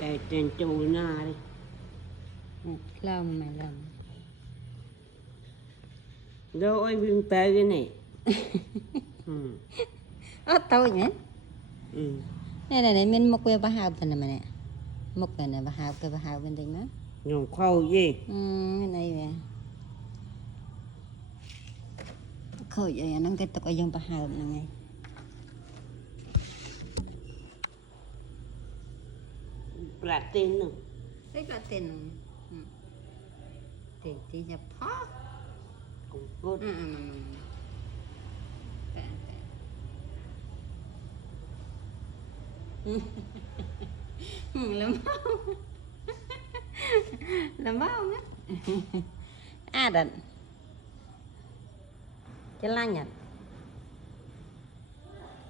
cái trên chỗ na đi Làm mày làm. rồi viên tay cái này Tahu nhỉ? ừ. Này mình mộc về bahau bên này nè. Mộc về này bahau bên đây mà. Nhồng khâu gì Cái này về. Khơi vậy nó cái tục ở trong bahau này ngay. Platin nữa Đấy là tiền. Thì nhập phó. cũng tốt Làm bao nhá. Đần. Cái lanh nhỉ?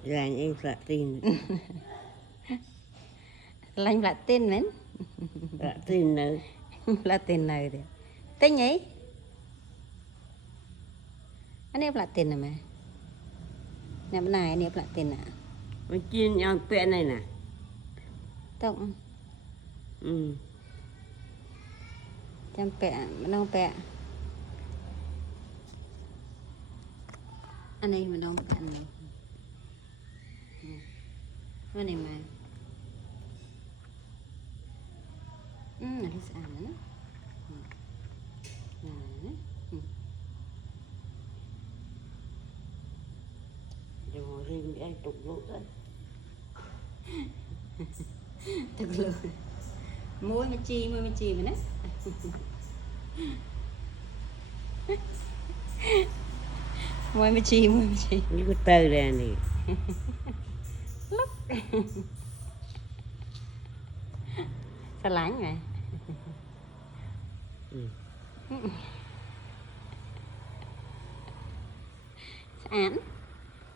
dành em platin Lanh là tên mến. platin nữa Là tên này thì. Tên nhỉ? Anh em là tên này mà. Nè bên này anh em là tên à? mấy chiên nhau pẹ này nè Tổng. ừ. Chăm pẹ, mình đâu pẹ. Anh ấy mình đâu pẹ anh đâu. Cái này mà. Là cái sàn nữa. rồi riêng để tục lụt đấy Thực sự. Môi mà chi mà nè. Môi mà chi. như cái tơ ra này Lắm. Sao lánh này? Saan.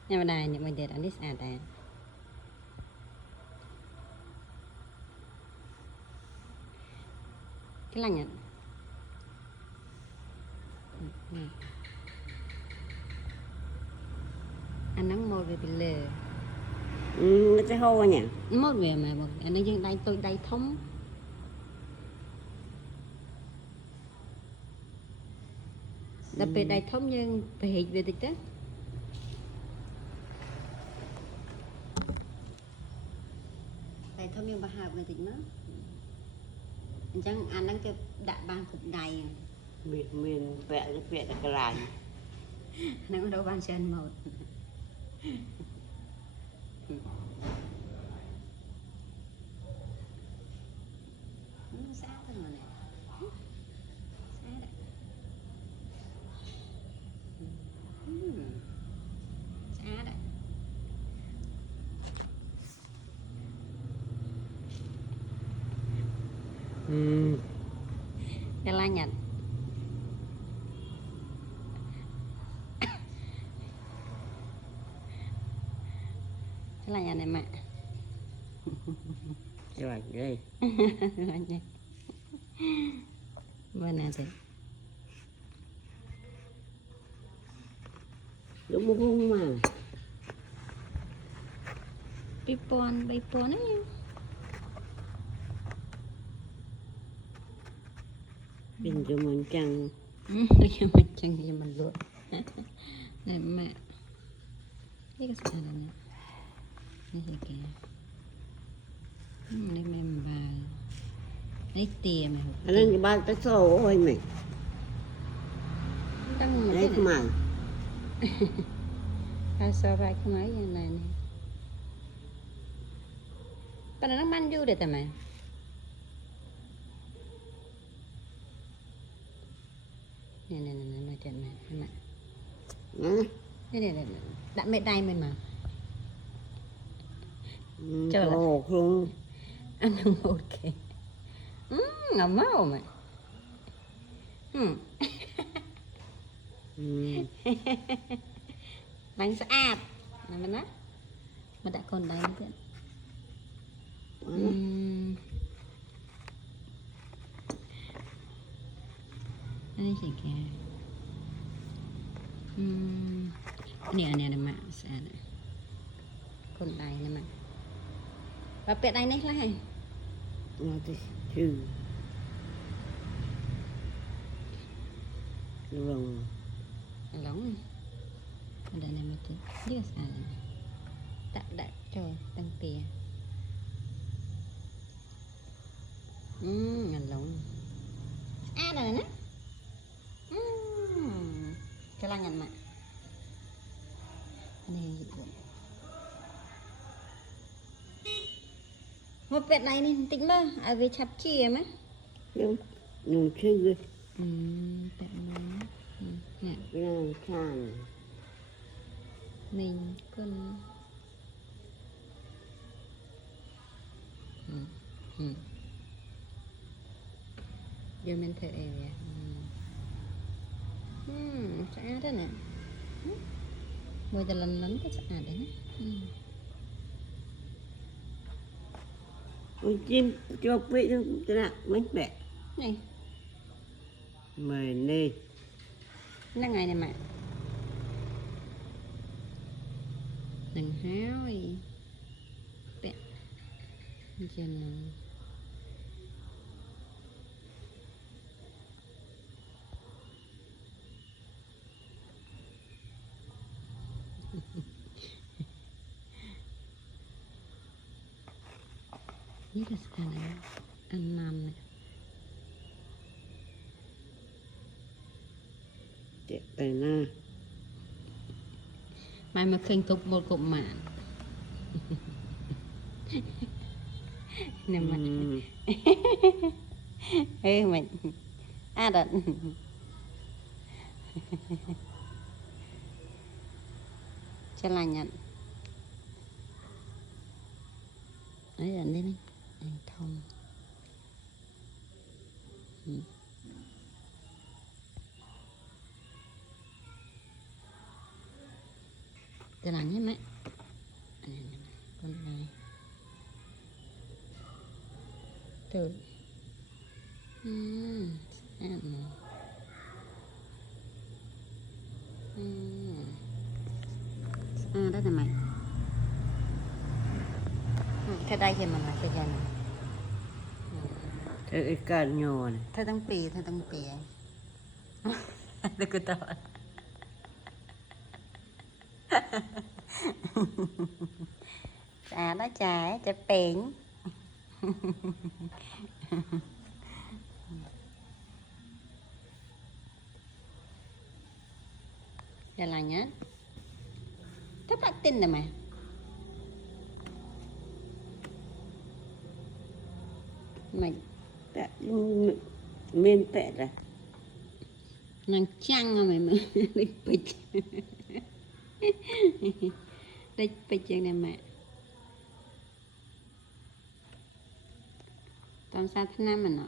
Nhưng mà này mình để đánh đi saan đây. Cái lạnh nhận. Anh nắng môi về bị lờ. nó sẽ hô nhỉ Mốt về mà anh ấy dân đây tôi đây thống. Đặc biệt đây thống nhưng phải hiện về thực tế. Đây thống nhưng bà hào về thực nó. Chẳng anh đang kêu đại ban cục đầy. miền vẽ là cái lành Nó có đâu ban chân một. Xa thôi mà này. Xa đấy. Xa đấy. Cái la nhận. Cái la nhận này mà. rồi đây Bên này thì đúng không mà bay pon ấy. bình cho mình chăng Mình chẳng gì mình luôn. Này mẹ. Cái sao này nè. Cái gì kìa. Đây mềm vào. Đấy tìa mày. anh ấy ba cái sổ ôi mày Đang một đấy cái mà hai sao ra cái máy như này nè. Bạn nó mang vô để tao mày. Nè nói chuyện này mẹ. Đây đã mẹ đai mình mà. Chờ lại. Ồ luôn Ăn không ok. Ngầm máu mày. Bánh sạch. Này mình á. Mà đã còn đánh nữa. Đây chị kìa. Nè mà sạch. Còn đáy nè mà. Và bẹt đáy này là hay. nó thì trừ luôn lỏng ada nama tu dia salah tak coy tang pia ngan lỏng ada nè kelangan mak ini một vẹt này đi tính mơ ở về chập chia mà nhưng nung trừ vẹt nó nè làm tràn mình con giờ mình thử vậy sẽ đó nè mùi từ lần cái sẽ đấy con chim cho vị nó nặng mấy bẹ này mời đi nó ngày này mà đừng háo đi bẹ chân ini dah sekarang 6 nih. Chạy tay na. Mai mà khinh thục một cụm mạng. Nè mà. Ê mày. Đợt. Cho là nhận. Đấy là đây này. Anh thông. Jalannya mak con này tuh đó là mày cái đây thì mình là cái gì này Cái cạn nhỏ này. thay tăng pì được cái tao đó trái trái bén jalannya dapat tin nè mày Miên pẹ ra nàng chăng à mày mà đích bịch đích bịch chuyện này mẹ tao sao thế nam mình nọ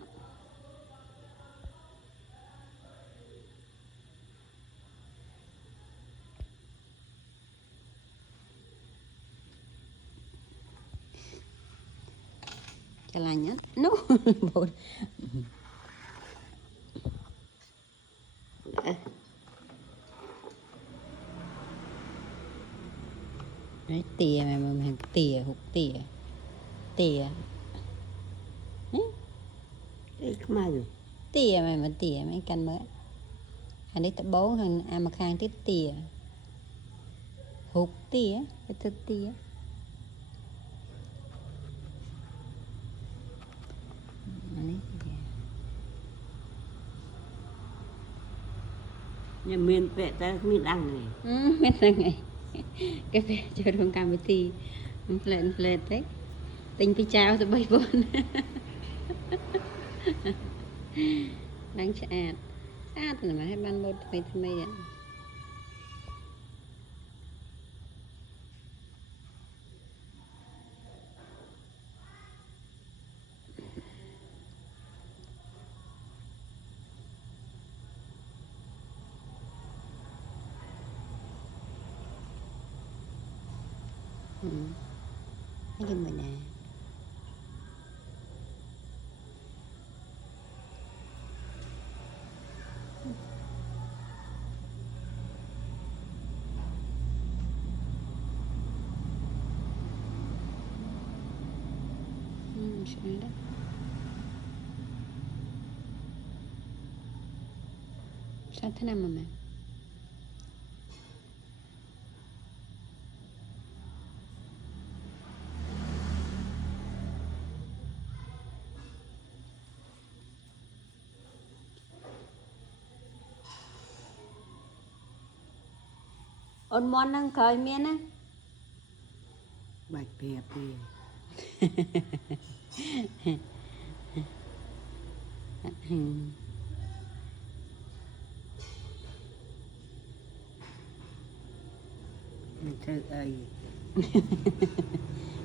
jalannya no đấy tìa mà tìa hụt tìa mà rồi tìa mà tìa mấy canh mới hàng đấy tập bố hàng mà khang tít tìa hụt tìa cái thực tìa nhà miên pẹ ta miên ăn này biết là ngày cái vẻ cho đồng cam với tì lên đấy tình pi cháo rồi bay vốn đáng chát rồi mà hay ban bột mày đấy thấy giùm mình nè đó Satu nama mah. On mon nang kai mian nang. បាច់ប្រាប់ទេ មិនធ្វើអី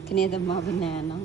Kena tu mau benar no.